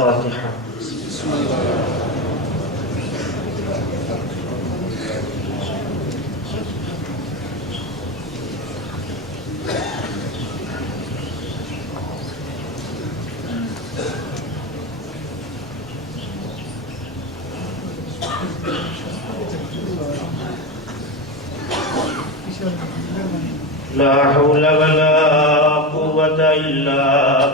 الفاتحة. لا حول ولا قوة إلا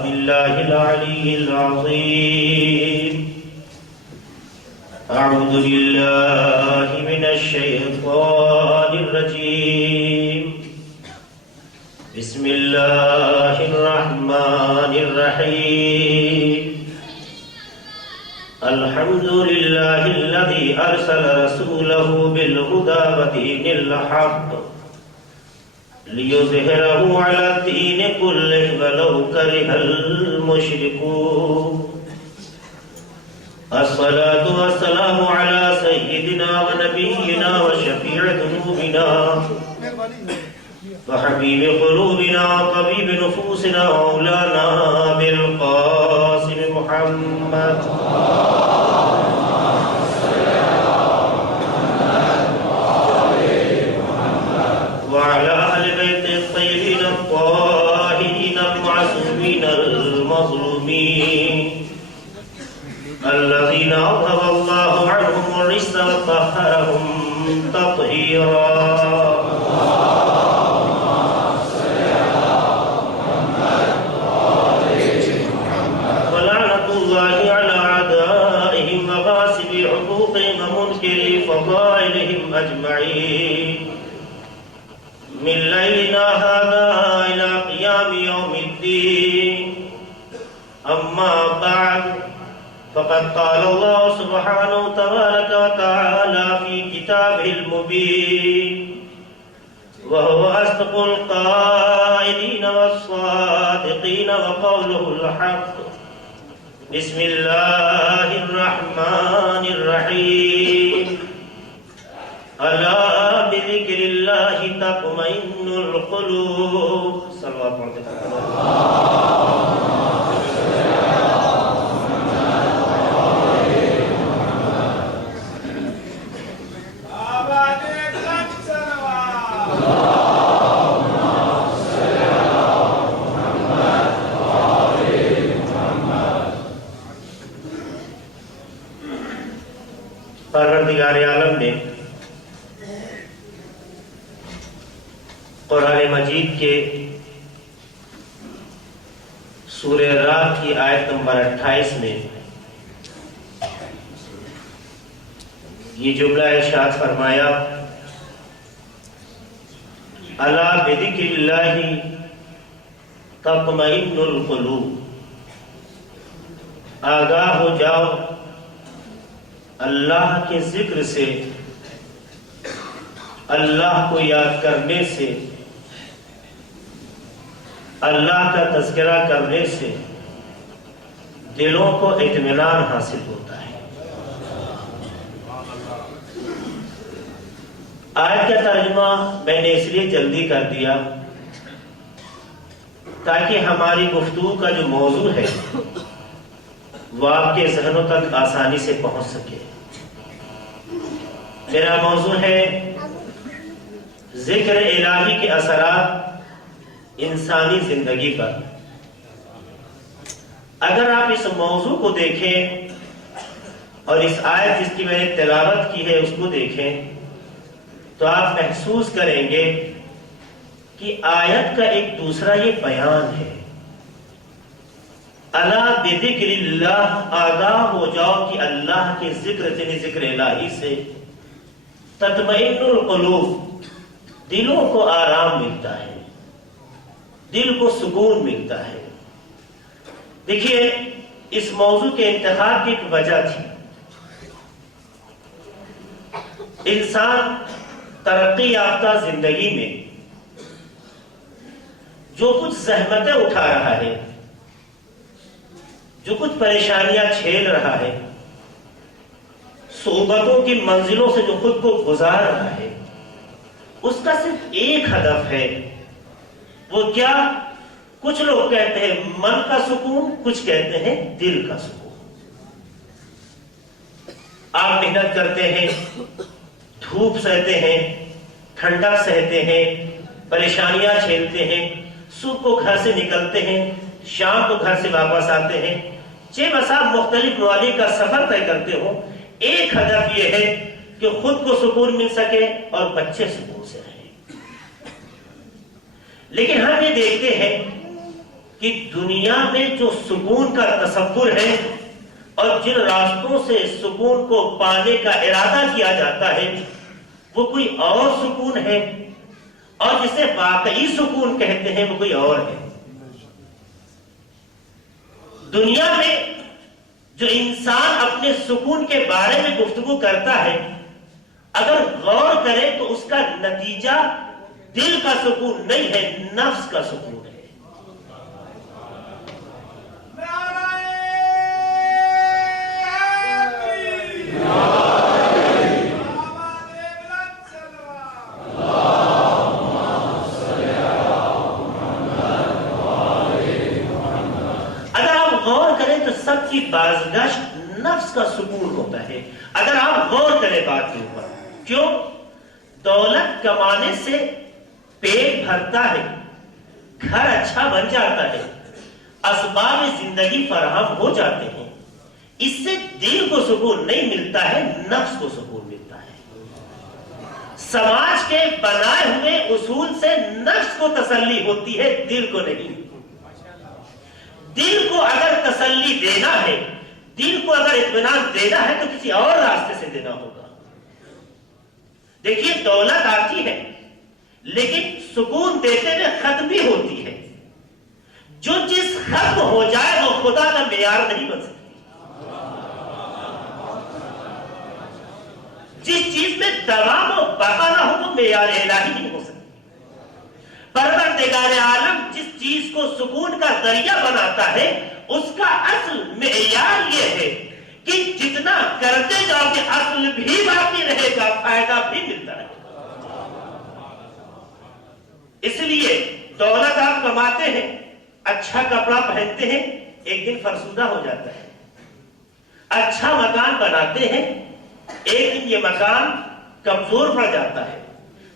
بالله العلي العظيم. أعوذ بالله من الشيطان الرجيم. بسم الله الرحمن الرحيم. الحمد لله الذي أرسل رسوله بالهدى ودين الحق ليظهره على الدين كله ولو كره المشركون. الصلاة والسلام على سيدنا ونبينا وشفيع ذنوبنا وحبيب قلوبنا وطبيب نفوسنا مولانا بالقاسم محمد وعلى أهل بيت الطيبين الطاهرين المعصومين المظلومين الذين أذهب الله عنهم الرجس وطهرهم تطهيرا. ولعنة الله على أعدائهم وغاصبي حقوقهم ومنكري فضائلهم أجمعين من ليلنا هذا إلى قيام يوم الدين. أما بعد فقد قال الله سبحانه تبارك وتعالى في كتابه المبين وهو أصدق القائلين والصادقين وقوله الحق. بسم الله الرحمن الرحيم. ألا بذكر الله تطمئن القلوب. صلوات پروردگار عالم نے قرآن مجید کے سورہ رات کی آیت نمبر 28 میں یہ جملہ ارشاد فرمایا الا بذکر اللہ تطمئن القلوب. آگاہ ہو جاؤ اللہ کے ذکر سے، اللہ کو یاد کرنے سے، اللہ کا تذکرہ کرنے سے دلوں کو اطمینان حاصل ہوتا ہے. آیت کا ترجمہ میں نے اس لیے جلدی کر دیا تاکہ ہماری گفتگو کا جو موضوع ہے وہ آپ کے ذہنوں تک آسانی سے پہنچ سکے. میرا موضوع ہے ذکر الہی کے اثرات انسانی زندگی پر. اگر آپ اس موضوع کو دیکھیں اور اس آیت جس کی میں نے تلاوت کی ہے اس کو دیکھیں تو آپ محسوس کریں گے کہ آیت کا ایک دوسرا یہ بیان ہے. الا بذکر اللہ، آگاہ ہو جاؤ کہ اللہ کے ذکر یعنی ذکر الہی سے تطمئن القلوب، دلوں کو آرام ملتا ہے، دل کو سکون ملتا ہے. دیکھیے اس موضوع کے انتخاب کی ایک وجہ تھی. انسان ترقی یافتہ زندگی میں جو کچھ زحمتیں اٹھا رہا ہے، جو کچھ پریشانیاں جھیل رہا ہے، صعوبتوں کی منزلوں سے جو خود کو گزار رہا ہے، اس کا صرف ایک ہدف ہے. وہ کیا؟ کچھ لوگ کہتے ہیں من کا سکون، کچھ کہتے ہیں دل کا سکون. آپ محنت کرتے ہیں، دھوپ سہتے ہیں، ٹھنڈک سہتے ہیں، پریشانیاں جھیلتے ہیں، صبح کو گھر سے نکلتے ہیں، شام کو گھر سے واپس آتے ہیں، چھ بسا مختلف ممالک کا سفر طے کرتے ہو، ایک ہدف یہ ہے کہ خود کو سکون مل سکے اور بچے سکون سے رہیں۔ لیکن ہم یہ دیکھتے ہیں کہ دنیا میں جو سکون کا تصور ہے اور جن راستوں سے سکون کو پانے کا ارادہ کیا جاتا ہے وہ کوئی اور سکون ہے، اور جسے واقعی سکون کہتے ہیں وہ کوئی اور ہے۔ دنیا میں جو انسان اپنے سکون کے بارے میں گفتگو کرتا ہے، اگر غور کرے تو اس کا نتیجہ دل کا سکون نہیں ہے، نفس کا سکون ہے۔ سب کی بازگشت نفس کا سکون ہوتا ہے۔ اگر آپ غور کریں بات کے اوپر، کیوں؟ دولت کمانے سے پیٹ بھرتا ہے، گھر اچھا بن جاتا ہے، اسباب زندگی فراہم ہو جاتے ہیں، اس سے دل کو سکون نہیں ملتا ہے، نفس کو سکون ملتا ہے۔ سماج کے بنائے ہوئے اصول سے نفس کو تسلی ہوتی ہے، دل کو نہیں۔ دل کو اگر تسلی دینا ہے، دل کو اگر اطمینان دینا ہے تو کسی اور راستے سے دینا ہوگا۔ دیکھیے دولت آتی ہے لیکن سکون دیتے میں ختم بھی ہوتی ہے۔ جو چیز ختم ہو جائے وہ خدا کا معیار نہیں بن سکتی۔ جس چیز میں دوام و بقا نہ ہو وہ معیار الہی نہیں ہو سکتی۔ پروردگار عالم جس چیز کو سکون کا ذریعہ بناتا ہے اس کا اصل معیار یہ ہے کہ جتنا کرتے جاؤ کہ اصل بھی باقی رہے گا، فائدہ بھی ملتا رہے گا۔ اس لیے دولت آپ کماتے ہیں، اچھا کپڑا پہنتے ہیں، ایک دن فرسودہ ہو جاتا ہے۔ اچھا مکان بناتے ہیں، ایک دن یہ مکان کمزور پڑ جاتا ہے۔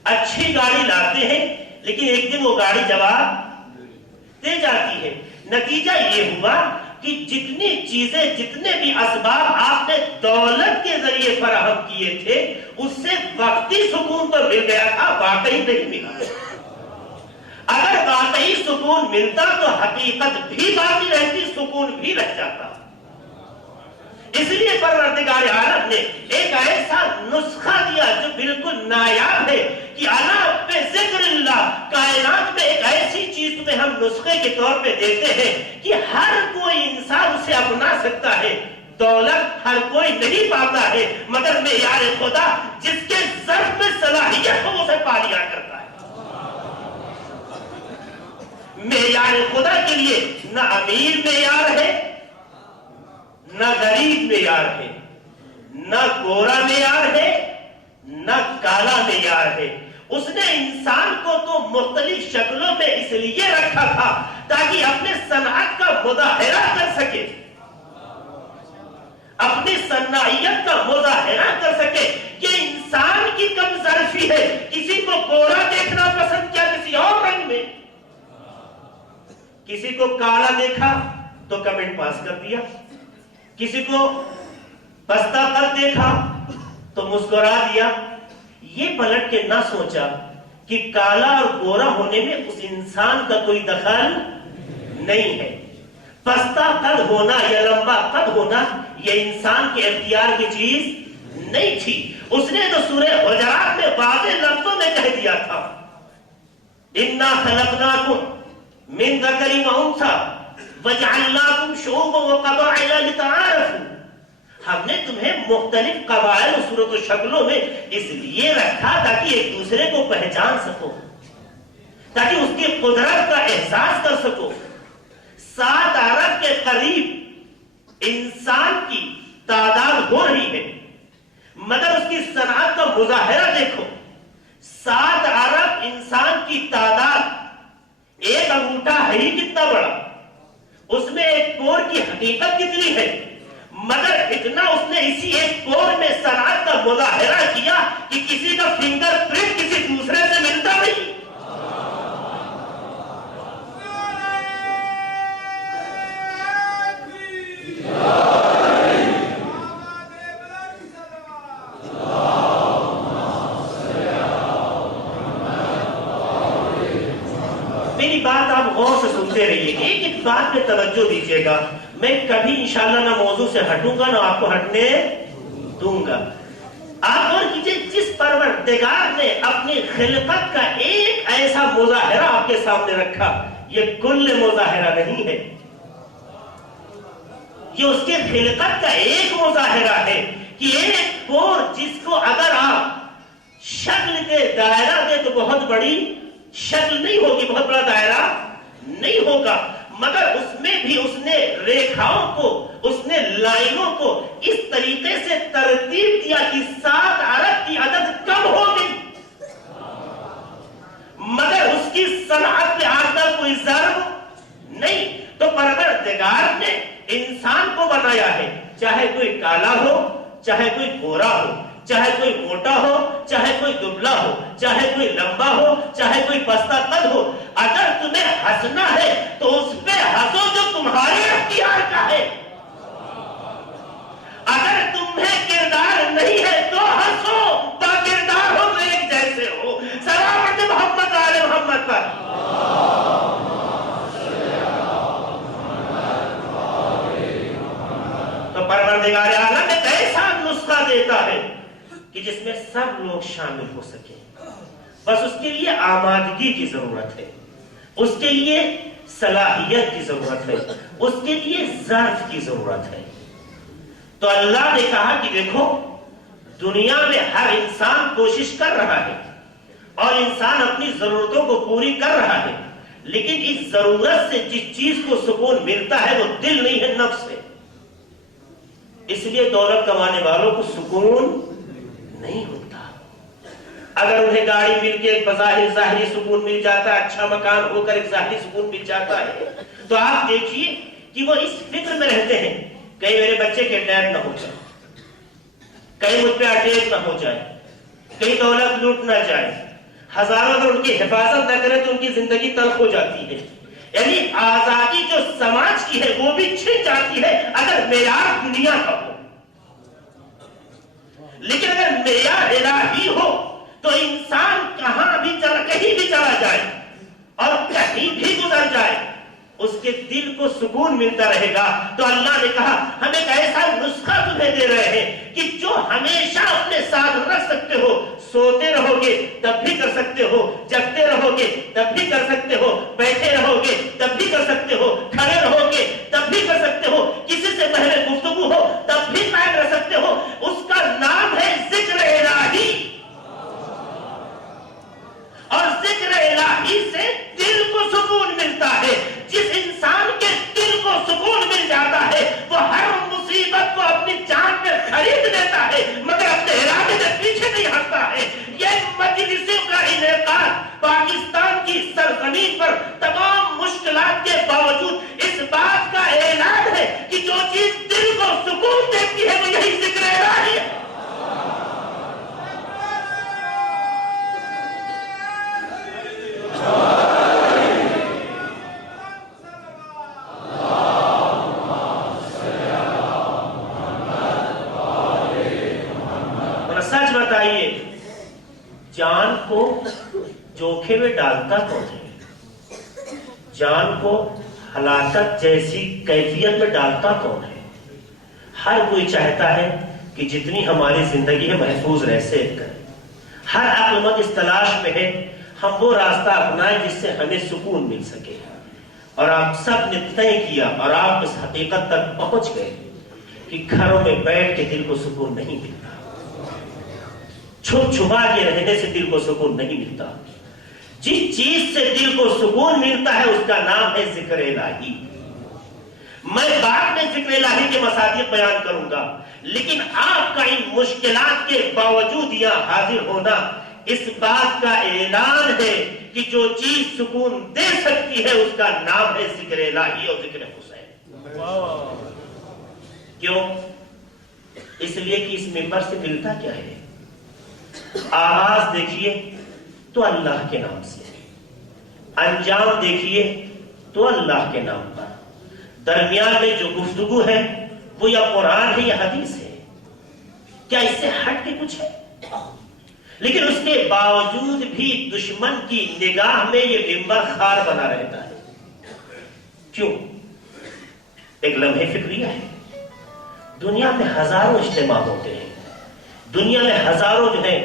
اچھی گاڑی لاتے ہیں لیکن ایک دن وہ گاڑی جواب دے جاتی ہے۔ نتیجہ یہ ہوا کہ جتنی چیزیں، جتنے بھی اسباب آپ نے دولت کے ذریعے فراہم کیے تھے اس سے وقتی سکون تو مل گیا تھا، واقعی نہیں ملا۔ اگر واقعی سکون ملتا تو حقیقت بھی باقی رہتی، سکون بھی رہ جاتا۔ اس لیے پروردگار عالم نے ایک ایسا نسخہ دیا جو بالکل نایاب ہے کہ الا بذکر اللہ، کائنات میں ایک ایسی چیز تمہیں ہم نسخے کے طور پہ دیتے ہیں کہ ہر کوئی انسان اسے اپنا سکتا ہے۔ دولت ہر کوئی نہیں پاتا ہے مگر معیار خدا جس کے ظرف میں صلاحیت ہو اسے پا لیا کرتا ہے۔ معیار خدا کے لیے نہ امیر معیار ہے، نہ غریب معیار ہے، نہ گورا معیار ہے، نہ کالا معیار ہے۔ اس نے انسان کو تو مختلف شکلوں میں اس لیے رکھا تھا تاکہ اپنے صنعت کا مظاہرہ کر سکے، اپنی صنعیت کا مظاہرہ کر سکے کہ انسان کی کم ظرفی ہے۔ کسی کو گورا دیکھنا پسند کیا کسی اور رنگ میں، کسی کو کالا دیکھا تو کمنٹ پاس کر دیا، کسی کو پستہ کر دیکھا تو مسکرا دیا۔ یہ پلٹ کے نہ سوچا کہ کالا اور گورا ہونے میں اس انسان کا کوئی دخل نہیں ہے۔ پستہ قد ہونا یا لمبا قد ہونا یہ انسان کے اختیار کی چیز نہیں تھی۔ اس نے تو سورہ حجرات میں واضح لفظوں میں کہہ دیا تھا، اِنَّا خَلَقْنَاكُمْ مِنْ ذَكَرٍ وَأُنْثَىٰ وَجَعَلْنَاكُمْ شُعُوبًا وَقَبَائِلَ لِتَعَارَفُوا۔ ہم نے تمہیں مختلف قبائل و صورت و شکلوں میں اس لیے رکھا تاکہ ایک دوسرے کو پہچان سکو، تاکہ اس کی قدرت کا احساس کر سکو۔ 7 ارب کے قریب انسان کی تعداد ہو رہی ہے مگر اس کی صنعت کا مظاہرہ دیکھو۔ 7 ارب انسان کی تعداد، ایک انگوٹھا ہے ہی کتنا بڑا، اس میں ایک پور کی حقیقت کتنی ہے، مگر اتنا اس نے اسی ایک پور میں صنعت کا مظاہرہ کیا کہ کسی کا فنگر پرنٹ کسی دوسرے سے ملتا نہیں. میری بات آپ غور سے سنتے رہیے. ایک ایک بات پہ توجہ دیجیے گا. میں کبھی انشاءاللہ نہ موضوع سے ہٹوں گا نہ آپ کو ہٹنے دوں گا. آپ غور کیجئے, جس پروردگار نے اپنی خلقت کا ایک ایسا مظاہرہ آپ کے سامنے رکھا, یہ کل مظاہرہ نہیں ہے, یہ اس کے خلقت کا ایک مظاہرہ ہے کہ ایک پور جس کو اگر آپ شکل کے دائرہ دے تو بہت بڑی شکل نہیں ہوگی, بہت بڑا دائرہ نہیں ہوگا, مگر اس میں بھی اس نے ریکھاؤں کو, اس نے لائنوں کو اس طریقے سے ترتیب دیا کہ 7 ارب کی عدد کم ہوگی, مگر اس کی صنعت پہ آج تک کوئی ضرب نہیں. تو پروردگار نے انسان کو بنایا ہے, چاہے کوئی کالا ہو, چاہے کوئی گورا ہو, چاہے کوئی موٹا ہو, چاہے کوئی دبلا ہو, چاہے کوئی لمبا ہو, چاہے کوئی پستہ قد ہو. اگر تمہیں ہنسنا ہے تو اس پہ ہنسو جو تمہارے اختیار کا ہے. اگر تمہیں کردار نہیں ہے تو ہنسو, با کردار ہو تو ایک جیسے ہو. سلامت محمد آل محمد پر. تو پروردگار عالم ایک ایسا نسخہ دیتا ہے کہ جس میں سب لوگ شامل ہو سکیں. بس اس کے لیے آمادگی کی ضرورت ہے, اس کے لیے صلاحیت کی ضرورت ہے, اس کے لیے ظرف کی ضرورت ہے. تو اللہ نے کہا کہ دیکھو, دنیا میں ہر انسان کوشش کر رہا ہے اور انسان اپنی ضرورتوں کو پوری کر رہا ہے, لیکن اس ضرورت سے جس چیز کو سکون ملتا ہے وہ دل نہیں ہے, نفس ہے. اس لیے دولت کمانے والوں کو سکون نہیں ہوتا. اگر انہیں گاڑی مل کے ایک بظاہر ظاہری سکون مل جاتا ہے, اچھا مکان ہو کر ایک ظاہری سکون مل جاتا ہے, تو آپ دیکھیے کہ وہ اس فکر میں رہتے ہیں کہیں میرے بچے کے ڈیڈ نہ ہو جائے, کہیں مجھ پہ اٹیک نہ ہو جائے, کہیں دولت لوٹ نہ جائے. ہزاروں اگر ان کی حفاظت نہ کرے تو ان کی زندگی تلخ ہو جاتی ہے. یعنی آزادی جو سماج کی ہے وہ بھی چھن جاتی ہے اگر معیار دنیا کا ہو. لیکن اگر معیار الہی ہو تو انسان کہیں بھی چلا جائے اور کہیں بھی گزر جائے, اس کے دل کو سکون ملتا رہے گا. تو اللہ نے کہا ہم ایک ایسا نسخہ تمہیں دے رہے ہیں کہ جو ہمیشہ اپنے ساتھ رکھ سکتے ہو. سوتے رہو گے تب بھی کر سکتے ہو, جگتے رہو گے تب بھی کر سکتے ہو, بیٹھے رہو گے تب بھی کر سکتے ہو, کھڑے رہو گے تب بھی کر سکتے ہو, کسی سے بہرے گفتگو ہو تب بھی قائم رہ سکتے ہو. اس کا نام ہے ذکر الہی, اور ذکر الہی سے دل کو سکون ملتا ہے. جس انسان کے دل کو سکون مل جاتا ہے وہ ہر مصیبت کو اپنی جان میں خرید لیتا ہے, مگر اپنے ارادے سے پیچھے نہیں ہٹتا ہے. یہ مجلسوں کا انعقاد پاکستان کی سرزمین پر تمام مشکلات کے باوجود اس بات کا اعلان ہے کہ جو چیز دل کو سکون دیتی ہے وہ یہی ذکر الہی ہے. سچ بتائیے, جان کو جوکھے میں ڈالتا کون ہے؟ جان کو ہلاکت جیسی کیفیت میں ڈالتا کون ہے؟ ہر کوئی چاہتا ہے کہ جتنی ہماری زندگی ہے محفوظ رہ سیف کرے. ہر عقل مند اس تلاش میں ہے ہم وہ راستہ اپنائیں جس سے ہمیں سکون مل سکے. اور آپ سب نے طے کیا اور آپ اس حقیقت تک پہنچ گئے کہ گھروں میں بیٹھ کے دل کو سکون نہیں ملتا, چھپ چھپا کے رہنے سے دل کو سکون نہیں ملتا. جس چیز سے دل کو سکون ملتا ہے اس کا نام ہے ذکر الہی. میں بعد میں ذکر الہی کے مصادیق بیان کروں گا, لیکن آپ کا ان مشکلات کے باوجود یہاں حاضر ہونا اس بات کا اعلان ہے کہ جو چیز سکون دے سکتی ہے اس کا نام ہے ذکر الہی اور ذکر حسین. کیوں؟ اس لیے کہ اس ممبر سے ملتا کیا ہے؟ آغاز دیکھیے تو اللہ کے نام سے، انجام دیکھیے تو اللہ کے نام پر، درمیان میں جو گفتگو ہے وہ یا قرآن ہے یا حدیث ہے، کیا اس سے ہٹ کے کچھ ہے؟ لیکن اس کے باوجود بھی دشمن کی نگاہ میں یہ ممبر خار بنا رہتا ہے۔ کیوں؟ ایک لمحے فکریہ ہے۔ دنیا میں ہزاروں اجتماع ہوتے ہیں، دنیا میں ہزاروں جو ہے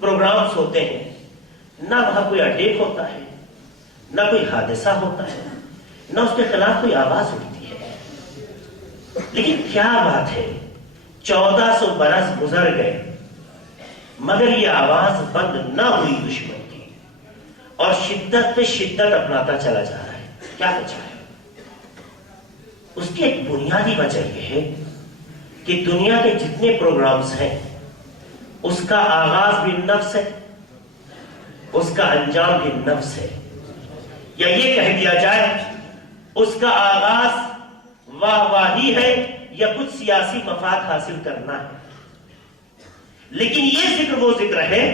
پروگرامز ہوتے ہیں، نہ وہاں کوئی اٹیک ہوتا ہے، نہ کوئی حادثہ ہوتا ہے، نہ اس کے خلاف کوئی آواز اٹھتی ہے۔ لیکن کیا بات ہے، 1400 برس گزر گئے مگر یہ آواز بند نہ ہوئی دشمن کی، اور شدت پہ شدت اپناتا چلا جا رہا ہے۔ کیا وجہ ہے؟ اس کی ایک بنیادی وجہ یہ ہے کہ دنیا کے جتنے پروگرامز ہیں اس کا آغاز بھی نفس ہے، اس کا انجام بھی نفس ہے، یا یہ کہہ دیا جائے اس کا آغاز واہ واہی ہے یا کچھ سیاسی مفاد حاصل کرنا ہے۔ لیکن یہ ذکر وہ ذکر ہے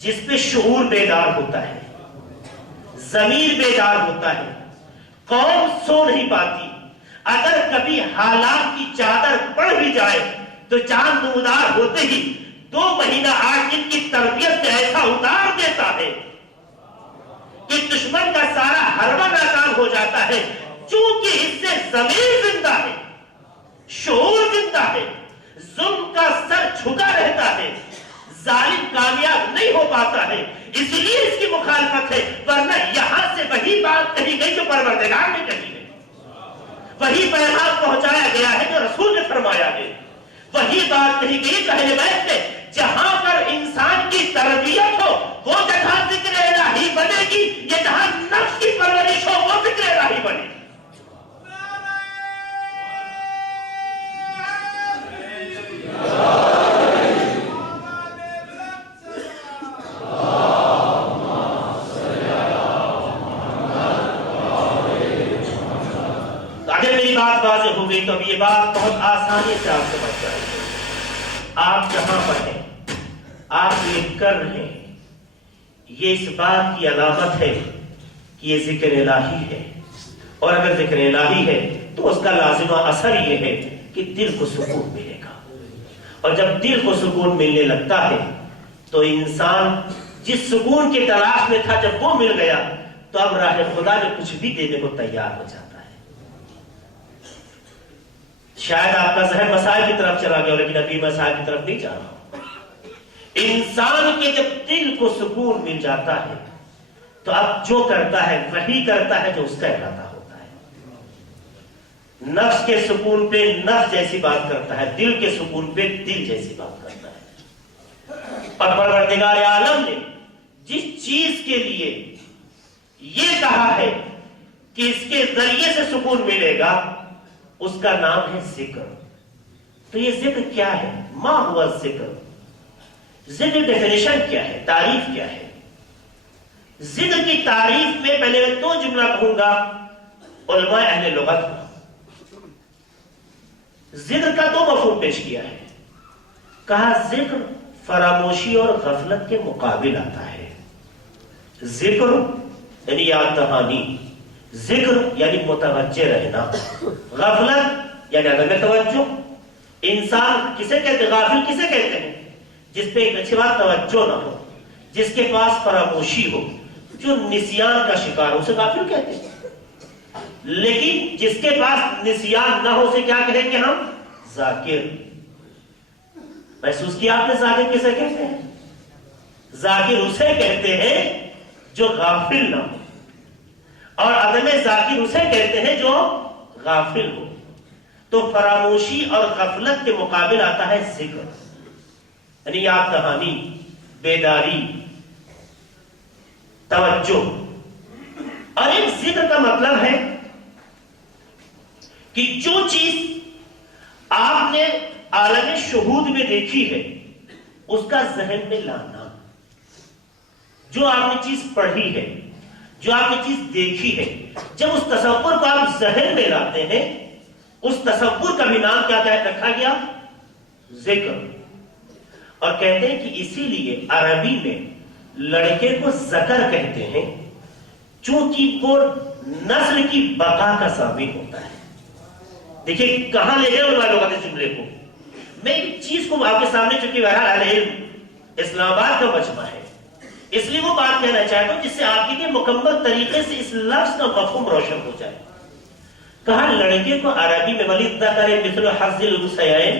جس پہ شعور بیدار ہوتا ہے، ضمیر بیدار ہوتا ہے، قوم سو نہیں پاتی۔ اگر کبھی حالات کی چادر پڑ بھی جائے تو چاند نمودار ہوتے ہی 2 مہینہ 8 دن کی تربیت میں ایسا اتار دیتا ہے کہ دشمن کا سارا حربہ ناکام ہو جاتا ہے، چونکہ اس سے ضمیر زندہ ہے، شعور زندہ ہے، ظلم کا سر جھکا رہتا ہے، ظالم کامیاب نہیں ہو پاتا ہے، اس لیے اس کی مخالفت ہے۔ ورنہ یہاں سے وہی بات کہی گئی جو پروردگار نے کہی ہے، وہی پیغام پہنچایا گیا ہے جو رسول نے فرمایا ہے، وہی بات کہی گئی پہلے بیت میں، جہاں پر انسان کی تربیت ہو وہ جگہ ذکر الہی بنے گی، یہ جہاں نفس کی پرورش ہو وہ ذکر الہی بنے گی۔ اگر میری بات واضح ہو گئی تو اب یہ بات بہت آسانی سے آپ سمجھ جائے گی۔ آپ جہاں پر ہیں، آپ لکھ کر رہے ہیں، یہ اس بات کی علامت ہے کہ یہ ذکر الہی ہے، اور اگر ذکر الہی ہے تو اس کا لازمہ اثر یہ ہے کہ دل کو سکون ملے گا، اور جب دل کو سکون ملنے لگتا ہے تو انسان جس سکون کی تلاش میں تھا جب وہ مل گیا تو اب راہ خدا میں کچھ بھی دینے کو تیار ہو جاتا ہے۔ شاید آپ کا ذہن مسائل کی طرف چلا گیا، لیکن ابھی مسائل کی طرف نہیں جا رہا ہوں۔ انسان کے جب دل کو سکون مل جاتا ہے تو اب جو کرتا ہے وہی کرتا ہے جو اس کا ارادہ ہوتا ہے۔ نفس کے سکون پہ نفس جیسی بات کرتا ہے، دل کے سکون پہ دل جیسی بات کرتا ہے۔ اور پروردگار عالم نے جس چیز کے لیے یہ کہا ہے کہ اس کے ذریعے سے سکون ملے گا اس کا نام ہے ذکر۔ تو یہ ذکر کیا ہے؟ ما ہوا ذکر؟ ذکر ڈیفینیشن کیا ہے، تعریف کیا ہے؟ ذکر کی تعریف میں پہلے میں 2 جملہ کہوں گا علماء اہل لغت کا۔ ذکر کا 2 مفہوم پیش کیا ہے۔ کہا ذکر فراموشی اور غفلت کے مقابل آتا ہے۔ ذکر یعنی یاد دہانی، ذکر یعنی متوجہ رہنا، غفلت یعنی عدم توجہ۔ انسان کسے کہتے ہیں؟ غافل کسے کہتے ہیں؟ جس پہ ایک اچھی بات توجہ نہ ہو، جس کے پاس فراموشی ہو، جو نسیان کا شکار ہو، اسے غافل کہتے ہیں۔ لیکن جس کے پاس نسیان نہ ہو اسے کیا کہیں گے ہم؟ ذاکر۔ محسوس کیا آپ نے ذاکر کسے کہتے ہیں؟ ذاکر اسے کہتے ہیں جو غافل نہ ہو، اور عدم ذاکر اسے کہتے ہیں جو غافل ہو۔ تو فراموشی اور غفلت کے مقابل آتا ہے ذکر، یعنی یاد دہانی، بیداری، توجہ۔ اور ایک ذکر کا مطلب ہے کہ جو چیز آپ نے عالم شہود میں دیکھی ہے اس کا ذہن میں لانا، جو آپ نے چیز پڑھی ہے، جو آپ نے چیز دیکھی ہے، جب اس تصور کو آپ ذہن میں لاتے ہیں، اس تصور کا بھی نام کیا رکھا گیا؟ ذکر. اور کہتے ہیں کہ اسی لیے عربی میں لڑکے کو ذکر کہتے ہیں چونکہ وہ نسل کی بقا کا ضامن ہوتا ہے. دیکھیے کہاں لے گئے علماء لغت اس جملے کو. میں ایک چیز کو آپ کے سامنے، چونکہ بہرحال علم اسلام آباد کا مجمع ہے، اس لیے وہ بات کہنا چاہتا ہوں جس سے آپ کے لیے مکمل طریقے سے اس لفظ کا مفہوم روشن ہو جائے. کہا لڑکے کو عربی میں وَلِلذَّكَرِ مِثْلُ حَظِّ الْأُنثَيَيْنِ،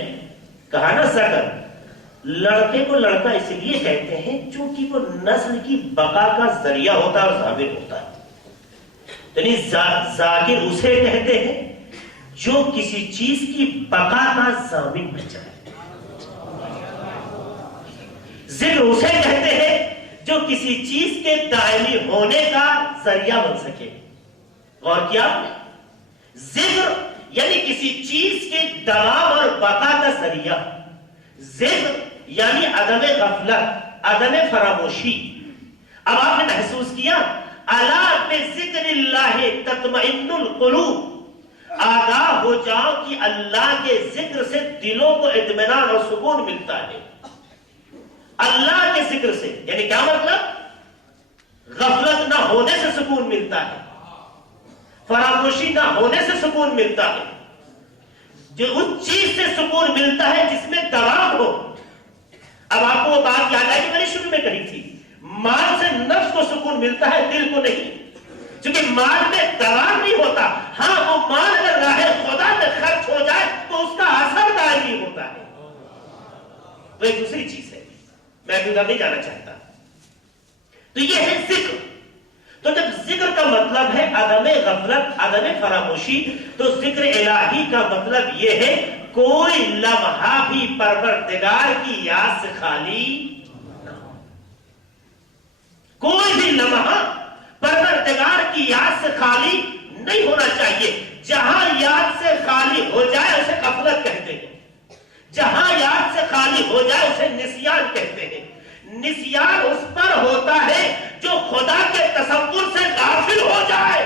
کہا نا ذکر. لڑکے کو لڑکا اس لیے کہتے ہیں چونکہ وہ نسل کی بقا کا ذریعہ ہوتا ہے اور ضامن ہوتا ہے. یعنی ذاکر اسے کہتے ہیں جو کسی چیز کی بقا کا ضامن بن جائے. ذکر اسے کہتے ہیں جو کسی چیز کے دائمی ہونے کا ذریعہ بن سکے. غور کیا آپ نے؟ ذکر یعنی کسی چیز کے دوام اور بقا کا ذریعہ. ذکر یعنی عدم غفلت، عدم فراموشی. اب آپ نے محسوس کیا الا بذکر اللہ تطمئن القلوب، آگاہ ہو جاؤ کہ اللہ کے ذکر سے دلوں کو اطمینان اور سکون ملتا ہے. اللہ کے ذکر سے یعنی کیا مطلب؟ غفلت نہ ہونے سے سکون ملتا ہے، فراموشی نہ ہونے سے سکون ملتا ہے. جو اس چیز سے سکون ملتا ہے جس میں دوام ہو. اب آپ کو وہ بات یاد آئی کہ میں نے شروع میں کہی تھی، مال سے نفس کو سکون ملتا ہے، دل کو نہیں. چونکہ مال میں دوام نہیں ہوتا. ہاں وہ مال اگر راہ خدا میں خرچ ہو جائے تو اس کا اثر دائمی ہوتا ہے. وہ ایک دوسری چیز ہے، میں ادھر نہیں جانا چاہتا. تو یہ ہے ذکر. تو جب ذکر کا مطلب ہے عدم غفلت، عدم فراموشی، تو ذکر الہی کا مطلب یہ ہے کوئی لمحہ بھی پروردگار کی یاد سے خالی نہ ہو. کوئی بھی لمحہ پروردگار کی یاد سے خالی نہیں ہونا چاہیے. جہاں یاد سے خالی ہو جائے اسے غفلت کہتے ہیں، جہاں یاد سے خالی ہو جائے اسے نسیان کہتے ہیں. نسیان اس پر ہوتا ہے جو خدا کے تصور سے غافل ہو جائے.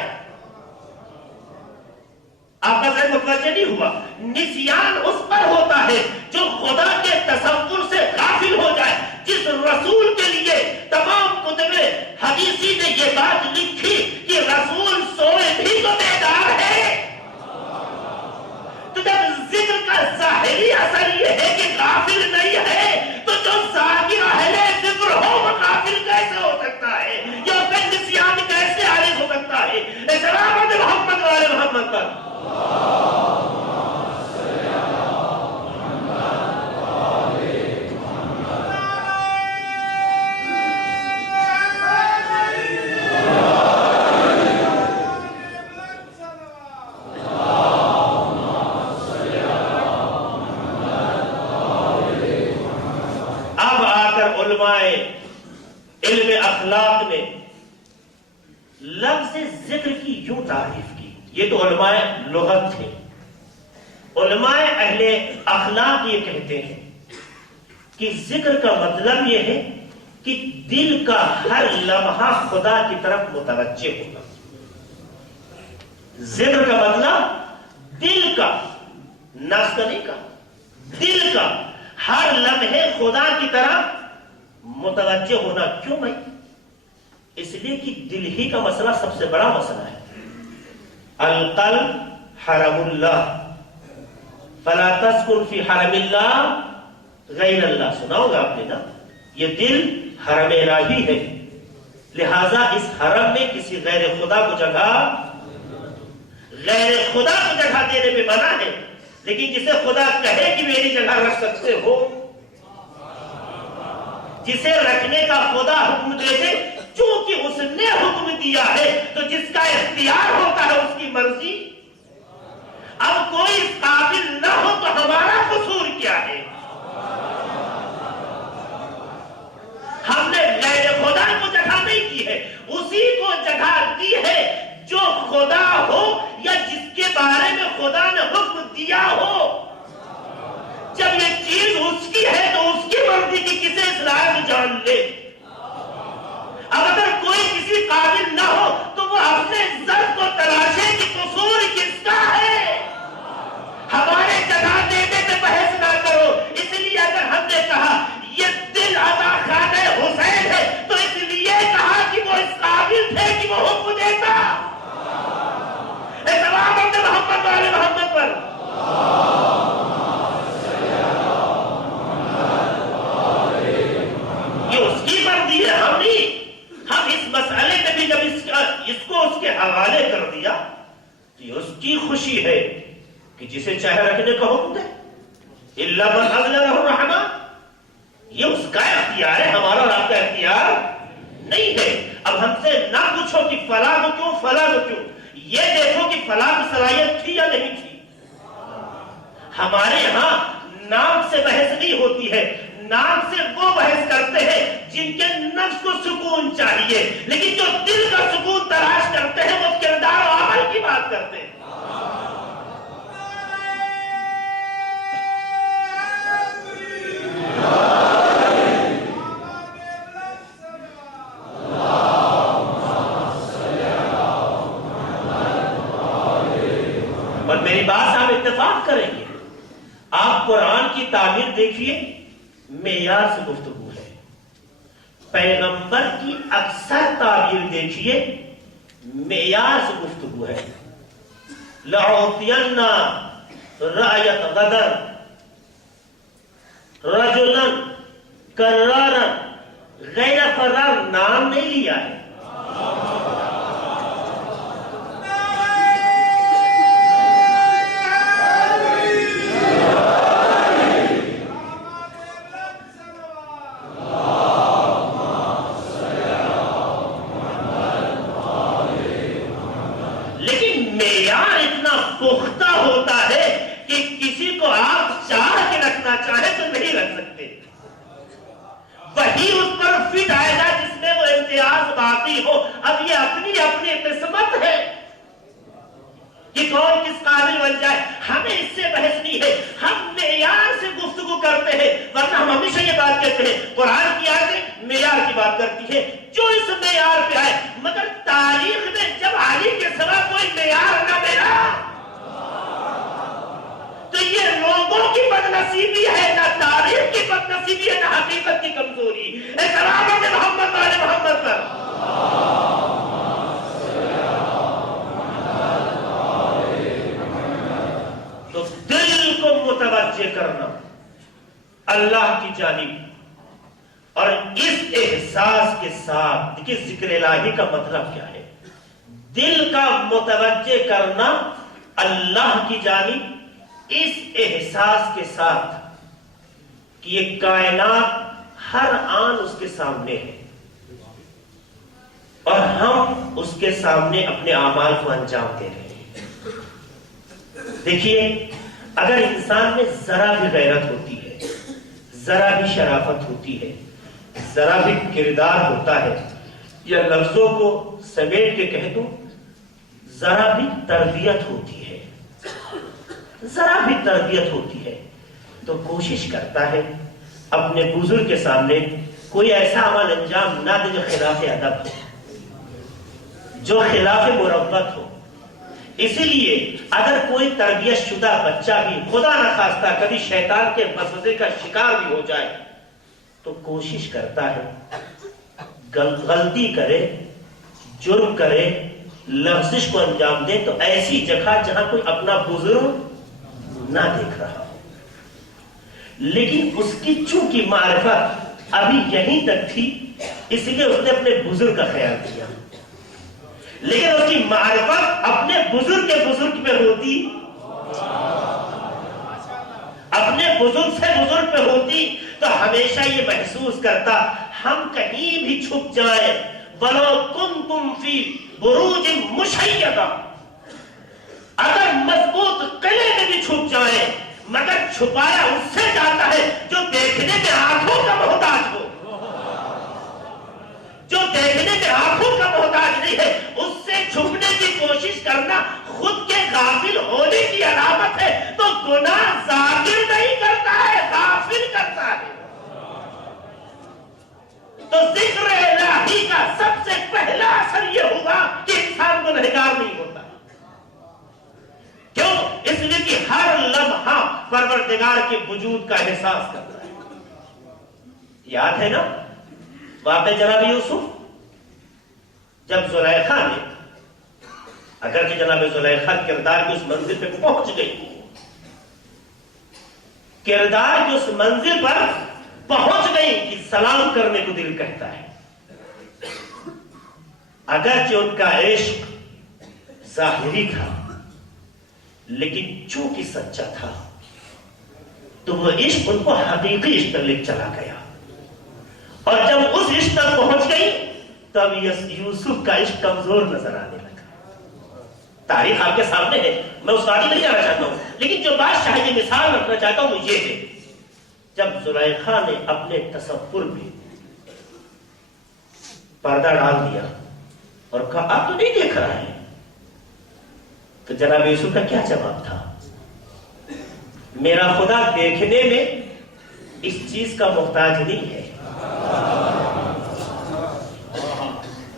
آپ کا ذہن متوجہ نہیں ہوا؟ نسیان اس پر ہوتا ہے جو خدا کے تصور سے غافل ہو جائے. جس رسول کے لیے تمام کتب حدیثی نے یہ بات لکھی کہ رسول سوئے بھی تو بیدار ہے. تو جب ذکر کا ظاہری اثر یہ ہے کہ غافل نہیں ہے، تو جو ذاکر اہل ذکر ہو وہ غافل کیسے ہو سکتا ہے؟ یا پھر نسیان کیسے عارض ہو سکتا ہے؟ سلامت محمد والے محمد پر. علم اخلاق نے لفظ ذکر کی یوں تعریف کی. یہ تو علماء لغت تھے. علماء اہل اخلاق یہ کہتے ہیں کہ ذکر کا مطلب یہ ہے کہ دل کا ہر لمحہ خدا کی طرف متوجہ ہونا. ذکر کا مطلب دل کا، نفس کا نہیں کہا، دل کا ہر لمحے خدا کی طرف متوجہ ہونا. کیوں بھائی؟ اس لیے کہ دل ہی کا مسئلہ سب سے بڑا مسئلہ ہے. القلب حرم اللہ فلا تسکن فی حرم اللہ غیر اللہ. سنا ہوگا آپ نے نا؟ یہ دل حرم الہی ہے، لہذا اس حرم میں کسی غیر خدا کو جگہ دینے پہ منع ہے. لیکن جسے خدا کہے کہ میری جگہ رکھ سکتے ہو، جسے رکھنے کا خدا حکم دے دے، چونکہ اس نے حکم دیا ہے تو جس کا اختیار ہوتا ہے اس کی مرضی. اب کوئی قابل نہ ہو تو ہمارا قصور کیا ہے؟ ہم نے غیر خدا کو جگہ نہیں کی ہے، اسی کو جگہ دی ہے جو خدا ہو یا جس کے بارے میں خدا نے حکم دیا ہو. جب یہ چیز اس کی ہے تو اس کی مرضی کی کسے اصلاح میں جان لے. اب اگر کوئی کسی قابل نہ ہو تو وہ اپنے ذات کو تلاشے کہ قصور کس کا ہے. ہمارے جگہ دینے پہ بحث نہ کرو، اس الا من اذن له الرحمن، یہ اس کا اختیار ہے، ہمارا اور آپ کا اختیار نہیں ہے۔ اب ہم سے نہ پوچھو کہ فلاں کو کیوں، فلاں کو کیوں، یہ دیکھو کہ فلاں کی صلاحیت تھی یا نہیں تھی۔ ہمارے ہاں نام سے بحث نہیں ہوتی ہے، نام سے وہ بحث کرتے ہیں جن کے نفس کو سکون چاہیے، لیکن جو دل کا سکون تلاش کرتے ہیں وہ کردار و عمل کی بات کرتے ہیں۔ اور میری بات سے آپ اتفاق کریں گے، آپ قرآن کی تعبیر دیکھیے، معیار سے گفتگو ہے۔ پیغمبر کی اکثر تعبیر دیکھیے، معیار سے گفتگو ہے۔ لَأُعْطِيَنَّ رَأْيَةَ غَدَرٍ رَجُلًا كَرَّارًا، غیر فرار نام نہیں لیا ہے۔ پختہ ہوتا ہے کہ کسی کو آپ چاہ کے رکھنا چاہیں تو نہیں رکھ سکتے، وہی اس پر فٹ آئے گا جس میں وہ امتیاز باقی ہو۔ اب یہ اپنی اپنی قسمت ہے کہ کون کس قابل بن جائے، ہمیں اس سے بحث نہیں ہے، ہم معیار سے گفتگو کرتے ہیں، ورنہ ہم ہمیشہ یہ بات کہتے ہیں قرآن کی آیتیں معیار کی بات کرتی ہے، جو اس معیار پہ آئے۔ مگر تاریخ میں جب علی کے سوا کوئی معیار نہ ملا تو یہ لوگوں کی بدنصیبی ہے، نہ تاریخ کی بدنصیبی ہے، نہ حقیقت کی کمزوری۔ سلام محمد والے محمد پر۔ تو دل کو متوجہ کرنا اللہ کی جانب، اور اس احساس کے ساتھ دیکھیے ذکر الہی کا مطلب کیا ہے، دل کا متوجہ کرنا اللہ کی جانب، اس احساس کے ساتھ کہ یہ کائنات ہر آن اس کے سامنے ہے اور ہم اس کے سامنے اپنے اعمال کو انجام دے رہے ہیں۔ دیکھیے اگر انسان میں ذرا بھی غیرت ہوتی ہے، ذرا بھی شرافت ہوتی ہے، ذرا بھی کردار ہوتا ہے، یا لفظوں کو سمیٹ کے کہہ دوں ذرا بھی تربیت ہوتی ہے، ذرا بھی تربیت ہوتی ہے، تو کوشش کرتا ہے اپنے بزرگ کے سامنے کوئی ایسا عمل انجام نہ دے جو خلاف ادب ہو، جو خلاف مروت ہو۔ اسی لیے اگر کوئی تربیت شدہ بچہ بھی خدا نہ خواستہ کبھی شیطان کے وسوسے کا شکار بھی ہو جائے تو کوشش کرتا ہے غلطی کرے، جرم کرے، لفظش کو انجام دے تو ایسی جگہ جہاں کوئی اپنا بزرگ نہ دیکھ رہا ہو، لیکن اس کی چونکہ معرفت ابھی یہیں تک تھی اس لیے اس نے اپنے بزرگ کا خیال کیا، لیکن اس کی معرفت اپنے بزرگ کے بزرگ پہ ہوتی، اپنے بزرگ سے بزرگ پہ ہوتی تو ہمیشہ یہ محسوس کرتا ہم کہیں بھی چھپ جائیں، وَلَوْ كُنْتُمْ فِي بُرُوجٍ مُشَيَّدَةٍ، اگر مضبوط قلعے میں بھی چھپ جائیں مگر چھپایا اس سے جاتا ہے جو دیکھنے میں آنکھوں کا محتاج ہو، جو دیکھنے میں آنکھوں کا محتاج نہیں ہے، اس سے چھپنے کی کوشش کرنا خود کے غافل ہونے کی علامت ہے۔ تو گناہ ذاکر نہیں کرتا ہے، غافل کرتا ہے۔ تو ذکر الہی کا سب سے پہلا اثر یہ ہوگا کہ انسان گنہگار نہیں ہوتا۔ کیوں؟ اس لیے کہ ہر لمحہ پروردگار کے وجود کا احساس کرتا ہے۔ یاد ہے نا واقعہ جناب یوسف، جب زلیخا نے، اگرچہ جناب زلیخا کردار کی اس منزل پہ پہنچ گئی، کردار کی اس منزل پر پہنچ گئی کہ سلام کرنے کو دل کہتا ہے، اگرچہ ان کا عشق ظاہری تھا لیکن چونکہ سچا تھا تو وہ عشق ان کو حقیقی عشق تک لے چلا گیا، اور جب اس عشق تک پہنچ گئی تب یوسف کا عشق کمزور نظر آنے لگا۔ تاریخ آپ کے سامنے ہے، میں اس وادی میں نہیں جانا چاہتا ہوں، لیکن جو بات شاہد مثال رکھنا چاہتا ہوں وہ یہ ہے، جب زلیخا نے اپنے تصور میں پردہ ڈال دیا اور کہا آپ تو نہیں دیکھ رہا ہے، تو جناب یوسف کا کیا جواب تھا؟ میرا خدا دیکھنے میں اس چیز کا محتاج نہیں ہے،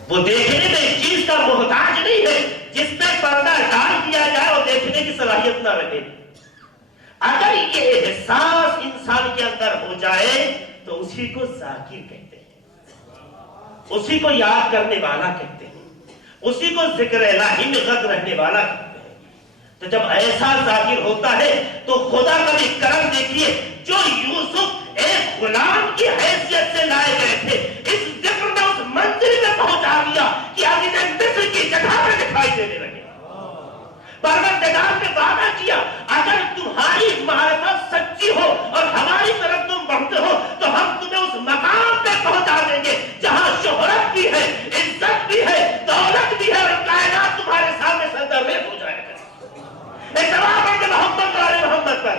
وہ دیکھنے میں اس چیز کا محتاج نہیں ہے جس پہ پردہ ڈال دیا جائے اور دیکھنے کی صلاحیت نہ رہے۔ اگر یہ احساس انسان کے اندر ہو جائے تو اسی کو ذاکر کہتے ہیں، اسی کو یاد کرنے والا کہتے ہیں، اسی کو ذکر الہی میں غرق رہنے والا کہتے ہیں۔ تو جب ایسا ذاکر ہوتا ہے تو خدا کا بھی کرم دیکھیے، جو یوسف ایک غلام کی حیثیت سے لائے گئے تھے، اس ذکر میں اس منزل میں پہنچا دیا کہ اب انہیں مصر کی جگہ میں دکھائی دینے لگے۔ پروردگار نے وعدہ کیا اگر تمہاری معرفت سچی ہو اور ہماری طرف تم بڑھتے ہو تو ہم تمہیں اس مقام پہ پہنچا دیں گے جہاں شہرت بھی ہے، عزت بھی ہے، دولت بھی ہے، اور کائنات تمہارے سامنے سردریف ہو جائے گا۔ ایک جواب ہے کہ محمد والے محمد پر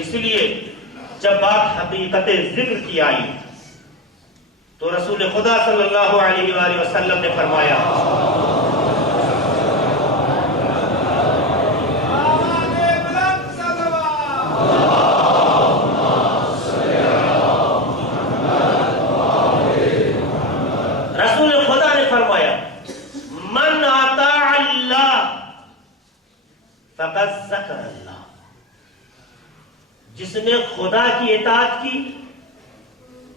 اس لیے جب بات حقیقت ذکر کی آئی تو رسول خدا صلی اللہ علیہ وآلہ وسلم نے فرمایا رسول خدا نے فرمایا من اطاع اللہ فقد ذکر اللہ، جس نے خدا کی اطاعت کی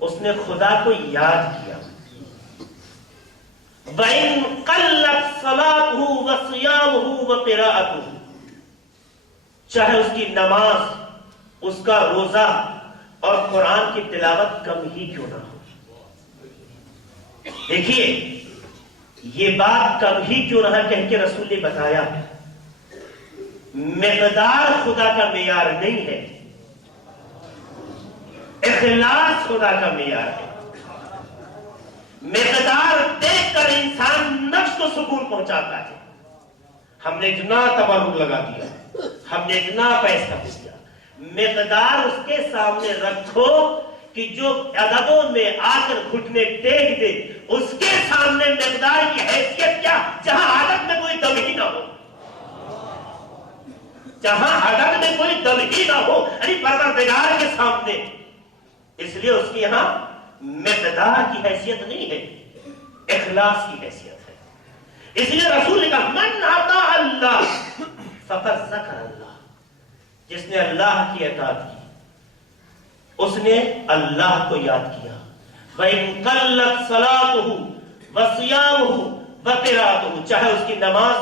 اس نے خدا کو یاد کیا۔ وَإِن قَلَّتْ صَلَاتُهُ وَصِيَامُهُ وَقِرَاءَتُهُ، چاہے اس کی نماز، اس کا روزہ اور قرآن کی تلاوت کم ہی کیوں نہ ہو۔ دیکھیے یہ بات کم ہی کیوں نہ کہہ کے رسول نے بتایا مقدار خدا کا معیار نہیں ہے، اخلاص خدا کا معیار ہے۔ مقدار دیکھ کر انسان نفس کو سکون پہنچاتا ہے۔ ہم نے اتنا تبرک لگا دیا، ہم نے اتنا پیسہ دیا، مقدار اس کے سامنے رکھو کہ جو عددوں میں آ کر گھٹنے ٹیک دے، اس کے سامنے مقدار کی حیثیت کیا، جہاں عدد میں کوئی دم ہی نہ ہو، جہاں عدد میں کوئی دم ہی نہ ہو، یعنی پروردگار کے سامنے۔ اس لیے اس کی یہاں مقدار کی حیثیت نہیں ہے، اخلاص کی حیثیت ہے۔ اس لیے رسول نے کہا من اطاع اللہ فقد ذکر اللہ، جس نے اللہ کی اطاعت کی اس نے اللہ کو یاد کیا۔ وَإِن قَلَّتْ صَلَاتُهُ وَصِيَامُهُ وَقِرَاءَتُهُ، چاہے اس کی نماز،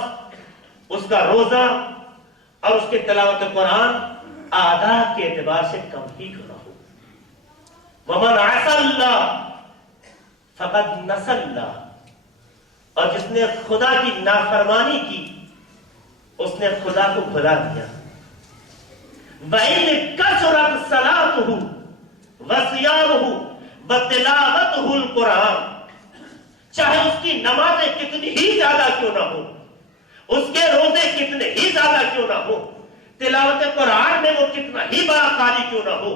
اس کا روزہ اور اس کے تلاوت قرآن آداب کے اعتبار سے کم ہی کیوں نہ ہو۔ وَمَنْ عَصَى اللَّهَ فَقَدْ نَسَى اللَّهَ، اور جس نے خدا کی نافرمانی کی اس نے خدا کو بھلا دیا۔ وَإِنْ كَثُرَتْ صَلَاتُهُ وَصِيَامُهُ وَتِلَاوَتُهُ الْقُرْآنَ، چاہے اس کی نمازیں کتنی ہی زیادہ کیوں نہ ہو، اس کے روزے کتنے ہی زیادہ کیوں نہ ہو، تلاوت قرآن میں وہ کتنا ہی بڑا قاری کیوں نہ ہو،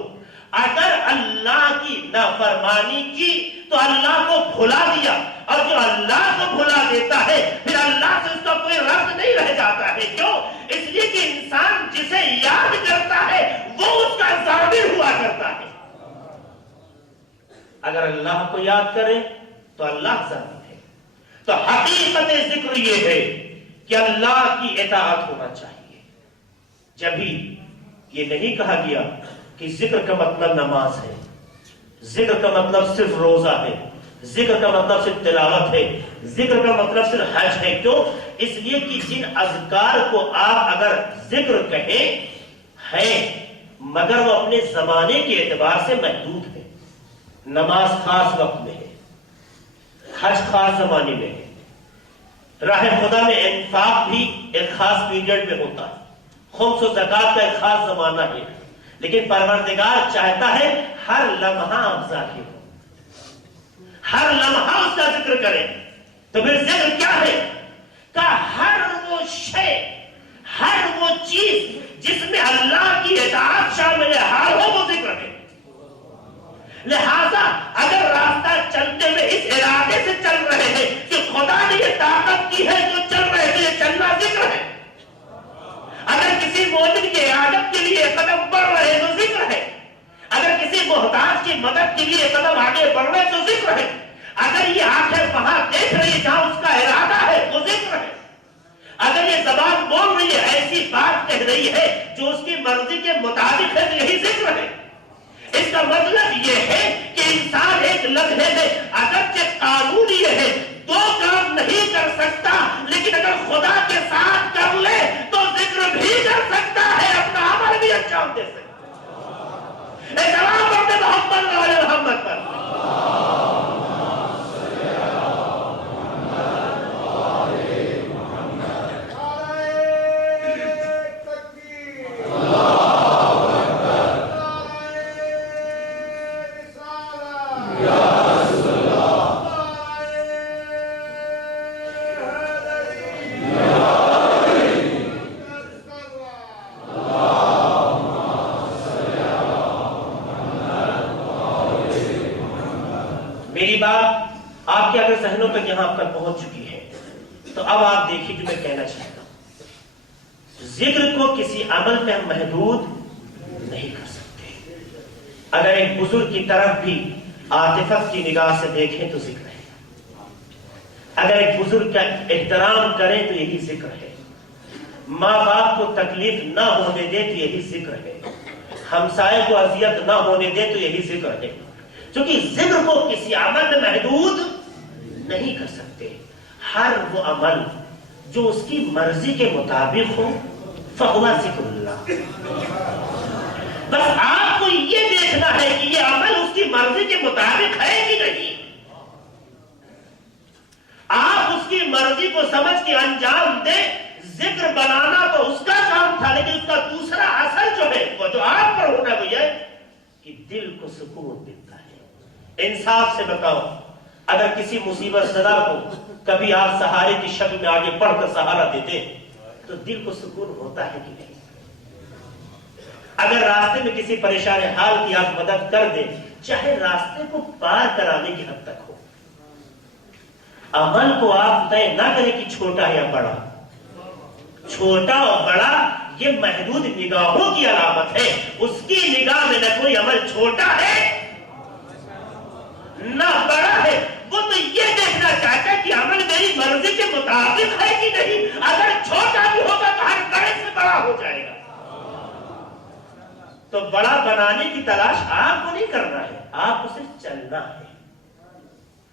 اگر اللہ کی نافرمانی کی تو اللہ کو بھلا دیا، اور جو اللہ کو بھلا دیتا ہے پھر اللہ سے اس کا کوئی ربط نہیں رہ جاتا ہے۔ کیوں؟ اس لیے کہ انسان جسے یاد کرتا ہے وہ اس کا ضامر ہوا کرتا ہے۔ اگر اللہ کو یاد کرے تو اللہ ضامر ہے۔ تو حقیقت ذکر یہ ہے کہ اللہ کی اطاعت ہونا چاہیے۔ جبھی یہ نہیں کہا گیا کہ ذکر کا مطلب نماز ہے، ذکر کا مطلب صرف روزہ ہے، ذکر کا مطلب صرف تلاوت ہے، ذکر کا مطلب صرف حج ہے۔ کیوں؟ اس لیے کہ جن اذکار کو آپ اگر ذکر کہیں ہیں مگر وہ اپنے زمانے کے اعتبار سے محدود ہے، نماز خاص وقت میں ہے، حج خاص زمانے میں ہے، راہ خدا میں انفاق بھی ایک خاص پیریڈ میں ہوتا ہے، خمس و زکات کا ایک خاص زمانہ ہے، لیکن پروردگار چاہتا ہے ہر لمحہ آپ ذاکر ہو، ہر لمحہ اس کا ذکر کریں۔ تو پھر ذکر کیا ہے؟ کہ ہر وہ شے، ہر وہ چیز جس میں اللہ کی اطاعت شامل حال ہو، وہ ذکر ہے۔ لہذا اگر راستہ چلتے ہوئے اس ارادے سے چل رہے ہیں کہ خدا نے یہ طاقت کی ہے جو چل رہے ہیں، یہ چلنا ذکر ہے۔ اگر کسی مومن کی عادت کے لیے قدم بڑھ رہے ہیں تو ذکر ہے۔ اگر کسی محتاج کی مدد کے لیے قدم آگے بڑھ رہے تو ذکر ہے۔ اگر یہ آنکھیں وہاں دیکھ رہی ہے جہاں اس کا ارادہ ہے، وہ ذکر ہے۔ اگر یہ زبان بول رہی ہے، ایسی بات کہہ رہی ہے جو اس کی مرضی کے مطابق ہے، تو یہی ذکر ہے۔ اس کا مطلب یہ ہے کہ انسان ایک لمحے میں اگرچہ قانون یہ ہے دو کام نہیں کر سکتا، لیکن اگر خدا کے ساتھ کر لے تو ذکر بھی کر سکتا ہے، اپنا عمل بھی انجام دے سکتا ہے۔ سلام پڑھتے محمد والے محمد پر۔ میری بات آپ کے اگر ذہنوں تک یہاں پر پہنچ چکی ہے تو اب آپ دیکھیے جو میں کہنا چاہتا ہوں، ذکر کو کسی عمل میں ہم محدود نہیں کر سکتے۔ اگر ایک بزرگ کی طرف بھی عاطفت کی نگاہ سے دیکھیں تو ذکر ہے، اگر ایک بزرگ کا احترام کریں تو یہی ذکر ہے، ماں باپ کو تکلیف نہ ہونے دیں تو یہی ذکر ہے، ہمسائے کو اذیت نہ ہونے دیں تو یہی ذکر ہے۔ کیونکہ ذکر کو کسی عمل میں محدود نہیں کر سکتے۔ ہر وہ عمل جو اس کی مرضی کے مطابق ہو فہو ذکر اللہ۔ بس آپ کو یہ دیکھنا ہے کہ یہ عمل اس کی مرضی کے مطابق ہے کہ نہیں۔ آپ اس کی مرضی کو سمجھ کے انجام دیں۔ ذکر بنانا تو اس کا کام تھا، لیکن اس کا دوسرا اثر جو ہے وہ جو آپ پر ہونا وہ یہ کہ دل کو سکون ملتا ہے۔ انصاف سے بتاؤ، اگر کسی مصیبت زدہ کو کبھی آپ سہارے کی شکل میں آگے بڑھ کر سہارا دیتے تو دل کو سکون ہوتا ہے کہ نہیں؟ اگر راستے میں کسی پریشان حال کی آپ مدد کر دیں، چاہے راستے کو پار کرانے کی حد تک ہو، عمل کو آپ طے نہ کریں کہ چھوٹا یا بڑا۔ چھوٹا اور بڑا یہ محدود نگاہوں کی علامت ہے۔ اس کی نگاہ میں نہ کوئی عمل چھوٹا ہے نہ بڑا ہے، وہ تو یہ دیکھنا چاہتا ہے کہ عمل میری مرضی کے مطابق ہے کہ نہیں۔ اگر چھوٹا بھی ہوگا تو ہر بڑے سے بڑا ہو جائے گا۔ تو بڑا بنانے کی تلاش آپ کو نہیں کرنا ہے، آپ کو صرف چلنا ہے،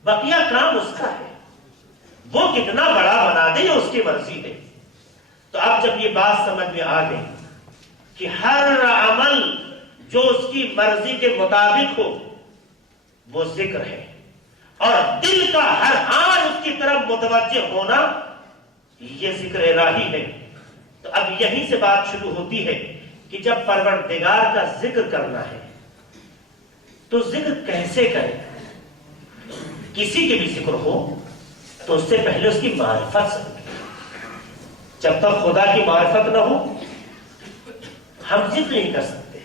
بقیہ کام اس کا ہے۔ وہ کتنا بڑا بنا دے یہ اس کی مرضی ہے۔ تو اب جب یہ بات سمجھ میں آ گئی کہ ہر عمل جو اس کی مرضی کے مطابق ہو وہ ذکر ہے، اور دل کا ہر آن اس کی طرف متوجہ ہونا یہ ذکر الہی ہے، تو اب یہیں سے بات شروع ہوتی ہے کہ جب پروردگار کا ذکر کرنا ہے تو ذکر کیسے کرے؟ کسی کے بھی ذکر ہو تو اس سے پہلے اس کی معرفت سے، جب تک خدا کی معرفت نہ ہو ہم ذکر نہیں کر سکتے،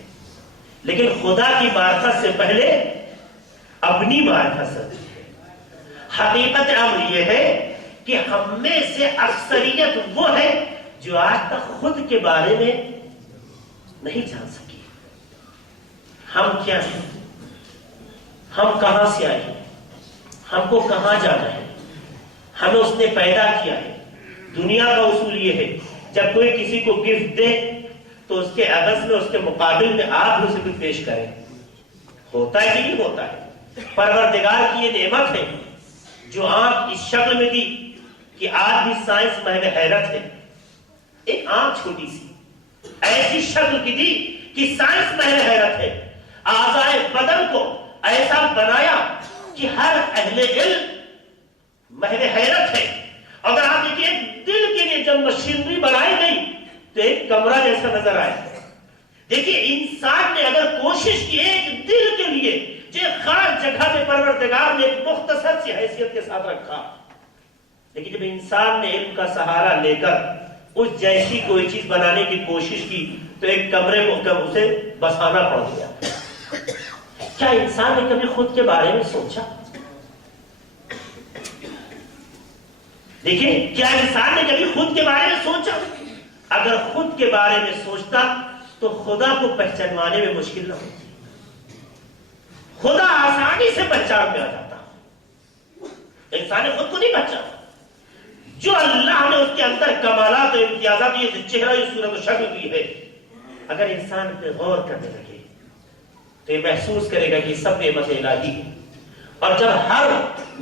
لیکن خدا کی معرفت سے پہلے اپنی معرفت سے۔ حقیقت امر یہ ہے کہ ہم میں سے اکثریت وہ ہے جو آج تک خود کے بارے میں نہیں جان سکی۔ ہم کیا ہیں، ہم کہاں سے آئے ہیں، ہم کو کہاں جانا ہے، ہمیں اس نے پیدا کیا ہے۔ دنیا کا اصول یہ ہے جب کوئی کسی کو گفٹ دے تو اس کے عوض میں اس کے مقابل میں آپ اسے کچھ پیش کریں۔ ہوتا ہے کہ نہیں ہوتا ہے؟ پروردگار کی یہ نعمت ہے جو آنکھ اس شکل میں دی کہ آج بھی سائنس محو حیرت ہے۔ ایک آنکھ چھوٹی سی ایسی شکل کی دی کہ سائنس محو حیرت ہے۔ اعضائے بدن کو ایسا بنایا کہ ہر اہل علم محو حیرت ہے، اگر آپ دیکھیے دل کے لیے جب مشینری بنائی گئی تو ایک کمرہ جیسا نظر آیا. دیکھیے انسان نے اگر کوشش کی ایک دل کے لیے جو خاص جگہ میں پروردگار نے ایک مختصر سی حیثیت کے ساتھ رکھا، لیکن جب انسان نے علم کا سہارا لے کر اس جیسی کوئی چیز بنانے کی کوشش کی تو ایک کمرے کو اسے بسانا پڑ گیا. کیا انسان نے کبھی خود کے بارے میں سوچا؟ دیکھیں، کیا انسان نے کبھی خود کے بارے میں سوچا؟ اگر خود کے بارے میں سوچتا تو خدا کو پہچانوانے میں مشکل نہ ہوتی. خدا آسانی سے پہچان میں آ جاتا. انسان نے خود کو نہیں پہچانا. جو اللہ نے اس کے اندر کمالات و امتیازات، یہ چہرہ، یہ صورت و شکل دی ہے، اگر انسان پہ غور کرنے لگے تو یہ محسوس کرے گا کہ سب نعمت الہی ہے. اور جب ہر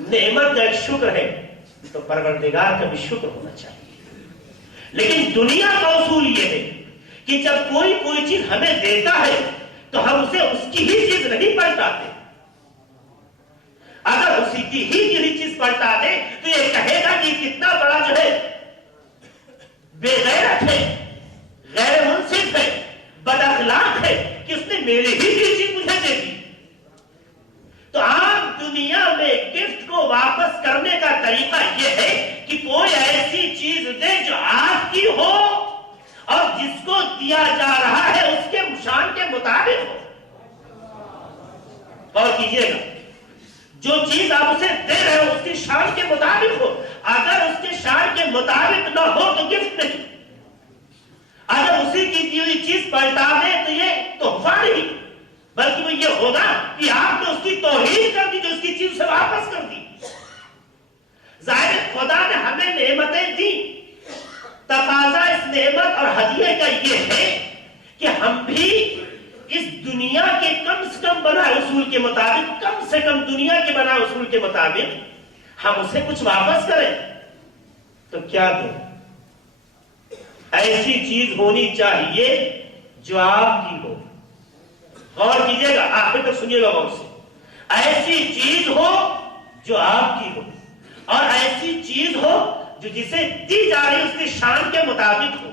نعمت کا ایک شکر ہے تو پروردگار کا بھی شکر ہونا چاہیے. لیکن دنیا کا اصول یہ ہے کہ جب کوئی چیز ہمیں دیتا ہے تو ہم اسے اس کی ہی چیز نہیں پلٹاتے. اگر اسی کی ہی چیز پلٹا دے تو یہ کہے گا کہ کتنا بڑا جو ہے بے غیرت ہے، غیر منصف ہے، بد اخلاق ہے کہ اس نے میرے ہی کی چیز مجھے دے دی. تو عام دنیا میں گفٹ کو واپس کرنے کا طریقہ یہ ہے کہ کوئی ایسی چیز دے جو آپ کی ہو اور جس کو دیا جا رہا ہے اس کے شان کے مطابق ہو. غور کیجیے گا، جو چیز آپ اسے دے رہے ہو اس کی شان کے مطابق ہو. اگر اس کے شان کے مطابق نہ ہو تو گفٹ نہیں. اگر اسی کی دی ہوئی چیز پلٹا دے تو یہ تحفہ نہیں، بلکہ وہ یہ ہوگا کہ آپ نے اس کی توہین کر دی، جو اس کی چیز سے واپس کر دی. ظاہر خدا نے ہمیں نعمتیں دی، تقاضا اس نعمت اور ہدیے کا یہ ہے کہ ہم بھی اس دنیا کے کم سے کم بنا اصول کے مطابق، کم سے کم دنیا کے بنا اصول کے مطابق ہم اسے کچھ واپس کریں. تو کیا دیں؟ ایسی چیز ہونی چاہیے جو آپ کی ہو. غور کیجیے گا، آخر تک سنیے گا غور سے. ایسی چیز ہو جو آپ کی ہو، اور ایسی چیز ہو جو جسے دی جا رہی اس کی شان کے مطابق ہو.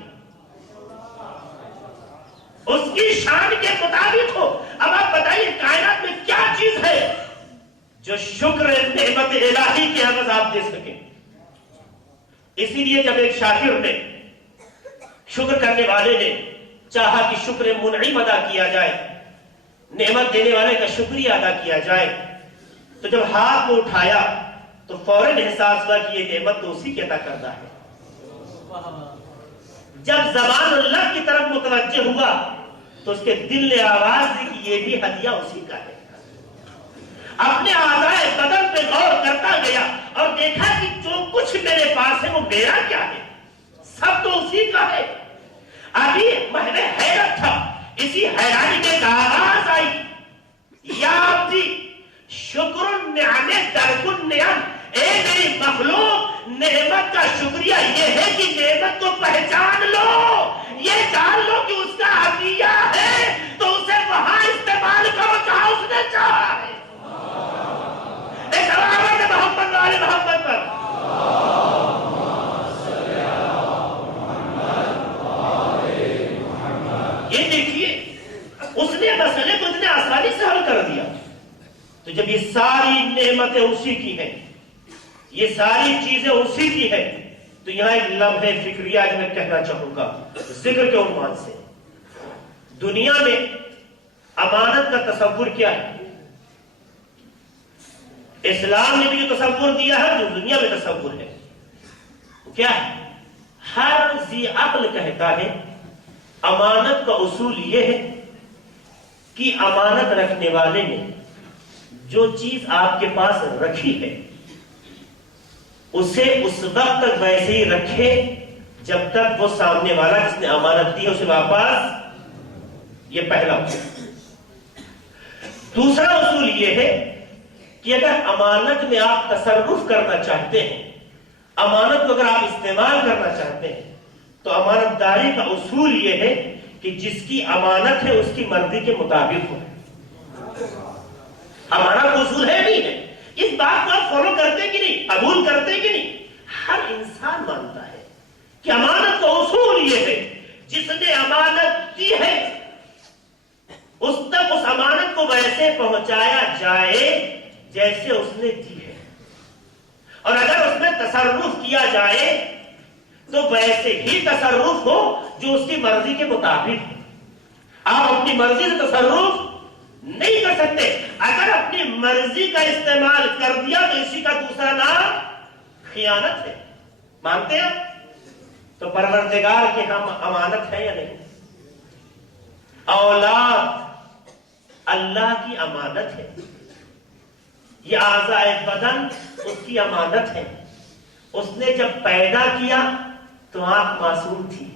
اس کی شان کے مطابق ہو. اب آپ بتائیے کائنات میں کیا چیز ہے جو شکر نعمت الہی کے عوض آپ دے سکیں؟ اسی لیے جب ایک شاکر نے، شکر کرنے والے نے چاہا کہ شکر منعم ادا کیا جائے، نعمت دینے والے کا شکریہ ادا کیا جائے، تو جب ہاتھ کو اٹھایا تو فوراً احساس ہوا کہ یہ نعمت تو اسی کے عطا کردہ ہے. جب زبان اللہ کی طرف متوجہ ہوا تو اس کے دل نے آواز دی کہ یہ بھی ہدیہ اسی کا ہے. اپنے اعضائے بدن پہ غور کرتا گیا اور دیکھا کہ جو کچھ میرے پاس ہے وہ میرا کیا ہے، سب تو اسی کا ہے. ابھی محض حیرت تھا، اسی حیرانی کے آواز آئی، یا عبدی شکر النعم ترک النعم. اے میری مخلوق، نعمت کا شکریہ یہ ہے کہ نعمت کو پہچان لو، یہ جان لو کہ اس کا عطیہ ہے تو اسے وہاں استعمال کرو جہاں اس نے چاہا ہے. ایک آواز ہے محمد والے محمد پر. یہ دیکھیے، اس نے مسئلے کو اتنے آسانی سے حل کر دیا. تو جب یہ ساری نعمتیں اسی کی ہیں، یہ ساری چیزیں اسی کی ہیں، تو یہاں ایک لمحہ فکریہ میں کہنا چاہوں گا ذکر کے عنوان سے. دنیا میں امانت کا تصور کیا ہے؟ اسلام نے بھی جو تصور دیا ہے، جو دنیا میں تصور ہے کیا ہے؟ ہر ذی عقل کہتا ہے امانت کا اصول یہ ہے کہ امانت رکھنے والے نے جو چیز آپ کے پاس رکھی ہے اسے اس وقت تک ویسے ہی رکھے جب تک وہ سامنے والا جس نے امانت دی ہے اسے واپس. یہ پہلا اصول. دوسرا اصول یہ ہے کہ اگر امانت میں آپ تصرف کرنا چاہتے ہیں، امانت کو اگر آپ استعمال کرنا چاہتے ہیں، تو امانت داری کا اصول یہ ہے کہ جس کی امانت ہے اس کی مرضی کے مطابق ہو. ہمارا اصول ہے نہیں ہے. اس بات کو آپ فالو کرتے کہ نہیں، قبول کرتے کہ نہیں؟ ہر انسان مانتا ہے کہ امانت کا اصول یہ ہے جس نے امانت دی ہے اس تک اس امانت کو ویسے پہنچایا جائے جیسے اس نے دی ہے، اور اگر اس میں تصرف کیا جائے تو ویسے ہی تصرف ہو جو اس کی مرضی کے مطابق ہو۔ آپ اپنی مرضی سے تصرف نہیں کر سکتے، اگر اپنی مرضی کا استعمال کر دیا تو اسی کا دوسرا نام خیانت ہے۔ مانتے ہیں تو پروردگار کے ہم امانت ہے یا نہیں؟ اولاد اللہ کی امانت ہے، یہ اعضاء بدن اس کی امانت ہے۔ اس نے جب پیدا کیا تو آنکھ معصوم تھی،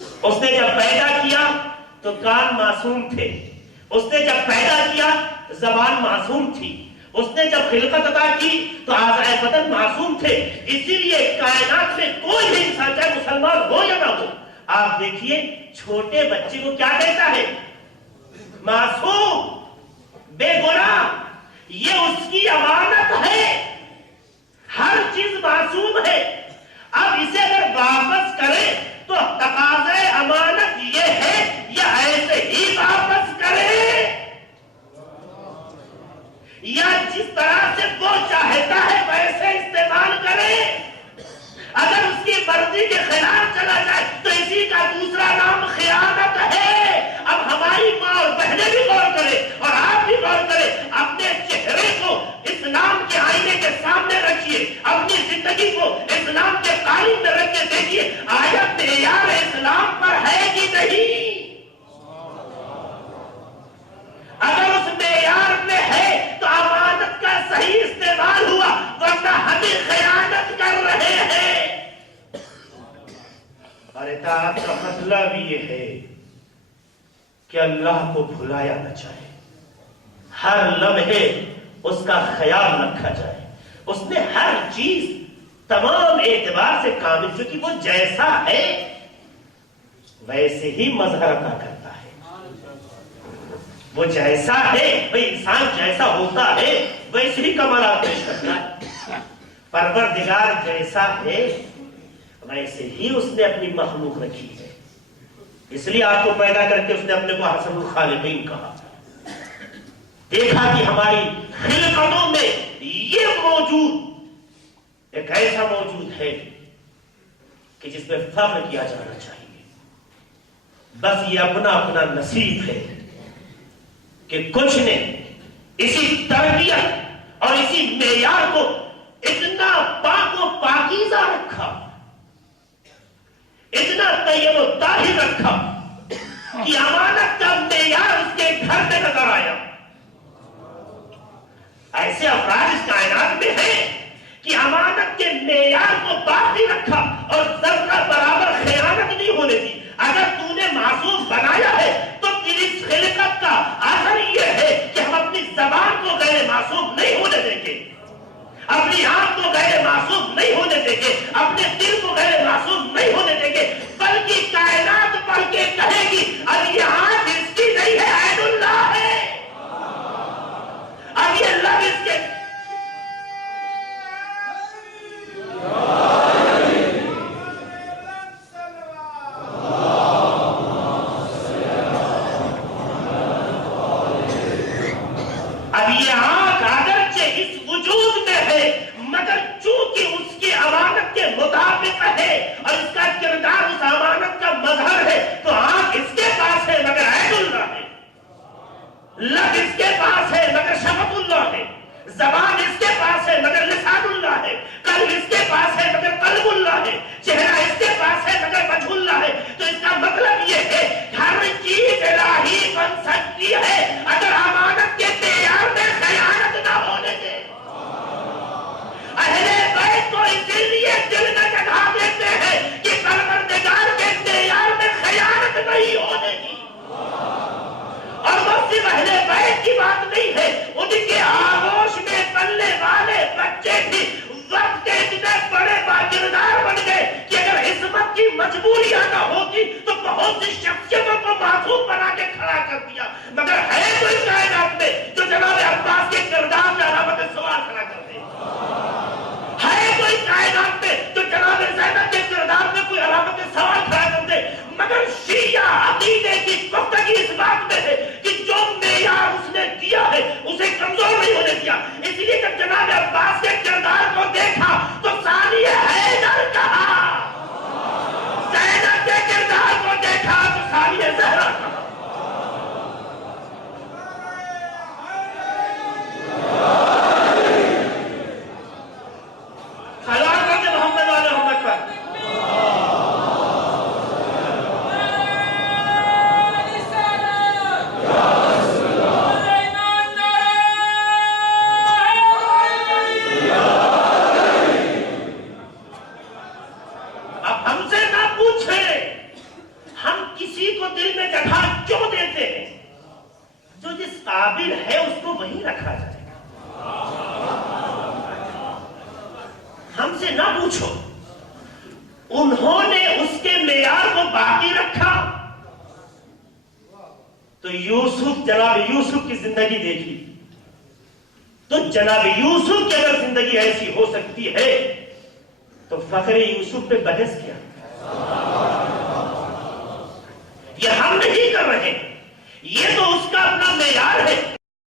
اس نے جب پیدا کیا تو کان معصوم تھے، اس نے جب پیدا کیا زبان معصوم تھی، اس نے جب خلقت عطا کی تو اعضاء بدن معصوم تھے۔ اسی لیے کائنات میں کوئی بھی انسان چاہے مسلمان ہو یا نہ ہو، آپ دیکھیے چھوٹے بچے کو کیا کہتا ہے؟ معصوم، بے گناہ، یہ اس کی امانت ہے، ہر چیز معصوم ہے۔ اب اسے اگر واپس کرے تو تقاضۂ امانت یہ ہے یا ایسے ہی واپس کرے، یا جس طرح سے وہ چاہتا ہے ویسے استعمال کرے۔ اگر اس کی مرضی کے خلاف چلا جائے تو اسی کا دوسرا نام خیانت ہے۔ اب ہماری ماں اور بہنیں بھی غور کریں اور آپ بھی غور کریں، اپنے چہرے کو اسلام کے آئینے کے سامنے رکھیے، اپنی زندگی کو اسلام کے قالین میں رکھ کے دیکھیے آیا معیار اسلام پر ہے کہ نہیں۔ اگر اس معیار میں ہے تو امانت کا صحیح استعمال ہوا، ورنہ ہمیں خیانت کر رہے ہیں۔ اور اطاعت کا مطلب یہ ہے کہ اللہ کو بھلایا نہ جائے، ہر لمحے اس کا خیال رکھا جائے، اس نے ہر چیز تمام اعتبار سے کامل، کیونکہ وہ جیسا ہے ویسے ہی مظہر عطا کرتا ہے۔ وہ جیسا ہے، بھئی انسان جیسا ہوتا ہے ویسے ہی کمالات پیش کرتا ہے۔ پروردگار جیسا ہے ویسے ہی اس نے اپنی مخلوق رکھی ہے، اس لیے آپ کو پیدا کر کے اس نے اپنے کو احسن الخالقین کہا۔ دیکھا کہ ہماری خلقتوں میں یہ موجود ایک ایسا موجود ہے کہ جس میں فخر کیا جانا چاہیے، بس یہ اپنا اپنا نصیب ہے کہ کچھ نے اسی تربیت اور اسی معیار کو اتنا پاک و پاکیزہ رکھا، اتنا طیب و طاہر رکھا کہ امانت کا معیار اس کے گھر میں نظر آیا۔ ایسے افراد اس کائنات میں ہیں کہ امانت کے معیار کو باقی رکھا اور ذرہ برابر خیانت نہیں ہونے دی۔ اگر تو نے معصوم بنایا ہے تو تیری خلقت کا اثر یہ ہے کہ ہم اپنی زبان کو غیر معصوم نہیں ہونے دیں گے، اپنی آنکھ کو غیر معصوم نہیں ہونے دیں گے، اپنے دل کو غیر معصوم نہیں ہونے دیں گے، بلکہ کائنات پڑھ کے کہے گی اب یہ آنکھ اس کی نہیں ہے، عین اللہ ہے، اب یہ لب اس کے۔ اب یہ آنکھ اگرچہ اس وجود میں ہے مگر چونکہ اس کی امانت کے مطابق ہے اور اس کا کردار اس امانت کا مظہر ہے تو آنکھ اس کے پاس ہے مگر عین اللہ ہے، لب اس کے پاس ہے مگر شفقت اللہ ہے، زبان اس کے پاس ہے مگر لسان اللہ ہے، قلب اس کے پاس ہے مگر قلب اللہ ہے، چہرہ اس کے پاس ہے مگر وجہ اللہ ہے۔ تو اس کا مطلب یہ ہے ہر چیز الہی بن سکتی ہے اگر امانت کے معیار میں خیانت نہ ہونے دے۔ اہل بیت کو اسی لیے دل میں جگہ دیتے ہیں کہ پروردگار کے معیار میں خیانت نہیں ہونے دی۔ اور وہ صرف اہل بیت کی بات نہیں ہے، ان کے آغوش میں پلنے والے بچے بھی وقت کے اتنے بڑے باکردار بن گئے کہ اگر عصمت کی مجبوریاں نہ ہوتی تو بہت سی شخصیتوں کو معصوم بنا کے کھڑا کر دیا، مگر ہے کوئی کائنات میں جو جناب عباس کے کردار میں علامت سوال کھڑا کر دے؟ ہے کوئی سے نہ پوچھو، انہوں نے اس کے معیار کو باقی رکھا۔ تو یوسف، جناب یوسف کی زندگی دیکھی، تو جناب یوسف کی اگر زندگی ایسی ہو سکتی ہے تو فخر یوسف پہ بحث کیا؟ یہ ہم نہیں کر رہے، یہ تو اس کا اپنا معیار ہے۔